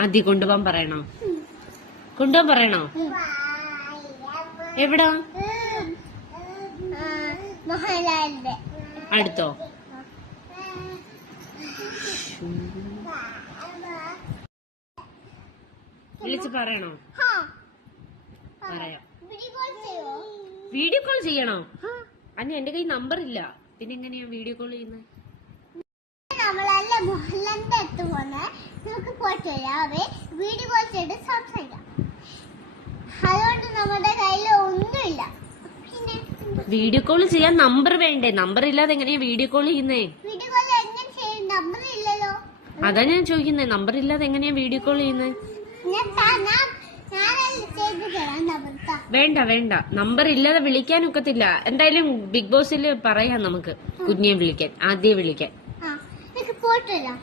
ആദ്യം കൊണ്ടുപോകാൻ പറയണോ? കൊണ്ടുപോകാൻ പറയണോ? എവിടാ? അടുത്തോ? വിളിച്ച് പറയണോ? പറയാം. വീഡിയോ കോൾ ചെയ്യണോ? അന്നെ എന്റെ കയ്യിൽ നമ്പർ ഇല്ല, പിന്നെ എങ്ങനെയാ വീഡിയോ കോൾ ചെയ്യുന്നത്? നമ്മളല്ല മോഹൻലാലിന്റെ അടുത്ത് പോന്നെ, നമുക്ക് പോയിട്ട് വരാവേ വീഡിയോ കോൾ ചെയ്ത് സംസാരിക്കാം. അതുകൊണ്ട് നമ്മുടെ കയ്യിൽ ഒന്നുമില്ല. പിന്നെ വീഡിയോ കോൾ ചെയ്യാൻ നമ്പർ വേണ്ടേ? നമ്പർ ഇല്ലാതെ എങ്ങനെയാ വീഡിയോ കോൾ ചെയ്യുന്നേ? വീഡിയോ കോൾ എങ്ങനെ ചെയ്യും? നമ്പർ ഇല്ലല്ലോ. അതാ ഞാൻ ചോദിക്കുന്നേ, നമ്പർ ഇല്ലാതെ എങ്ങനെയാ വീഡിയോ കോൾ ചെയ്യുന്നേ? വേണ്ട വേണ്ട, നമ്പർ ഇല്ലാതെ വിളിക്കാൻ ഒക്കത്തില്ല. എന്തായാലും ബിഗ് ബോസിൽ പറയാം നമുക്ക് കുഞ്ഞിയെ വിളിക്കാൻ, ആദ്യം വിളിക്കാൻ. പോയിട്ട് വരാം.